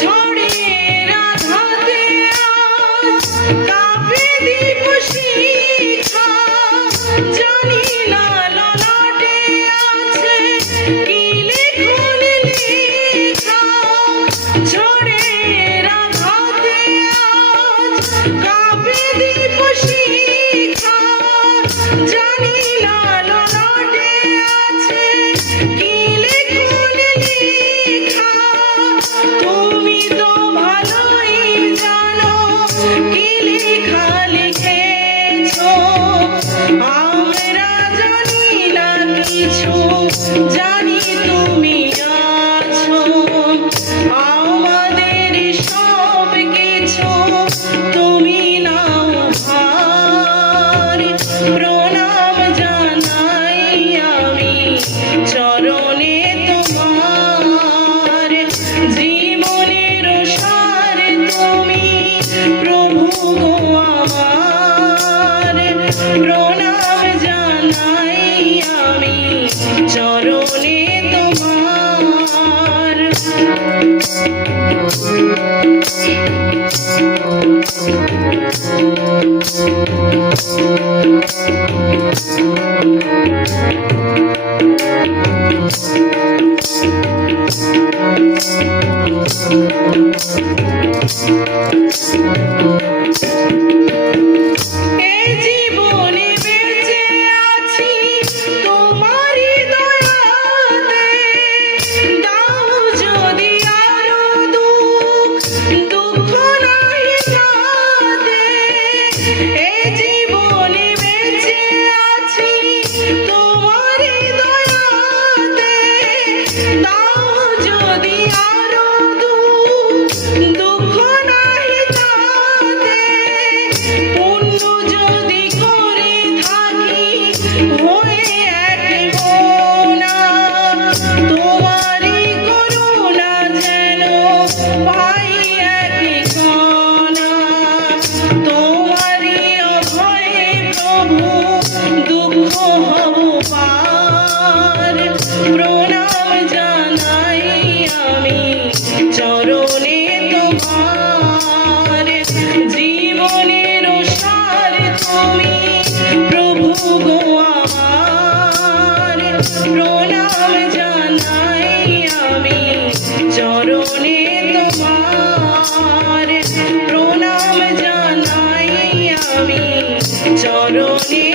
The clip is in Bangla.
ঝড়ের আঘাতে আজ কাঁপে দীপ শিখা, জানি না ললাটে আছে কি লেখনি লেখা। ঝড়ের আঘাতে আজ কাঁপে দীপ শিখা, জানি না ললাটে আছে কি লেখনি লেখা। তুমি তো ভালোই জানো কি লেখা লিখেছো, আমরা জানি না কিছু, জানি তুমি আছো। আমাদের সব কিছু তুমি নাও ভার, প্রণাম জানাই আমি চরণে তোমার। জীবনের সার তুমি প্রভু গো আমার, প্রণাম জানাই আমি চরণে তোমার। এই জীবনে বেঁচে আছি তোমারই দয়াতে, দাও যদি আরো দুঃখ, দুঃখ নাহি তাতে। এই জীবনে বেঁচে আছি তোমারই দয়াতে, দাও যদি আরো দুঃখ, দুঃখ নাহি তাতে। পুণ্য যদি করে থাকি হয়ে এক মোনা, তোমারই করুণা যেন পাই এক কণা। তোমারই অভয়ে প্রভু দুঃখ হব পার, প্রণাম জানাই আমি চরণে তোমার। জীবনের সার তুমি প্রভু গো আমার, প্রণাম জানাই আমি চরণে তোমার, প্রণাম জানাই আমি চরণে।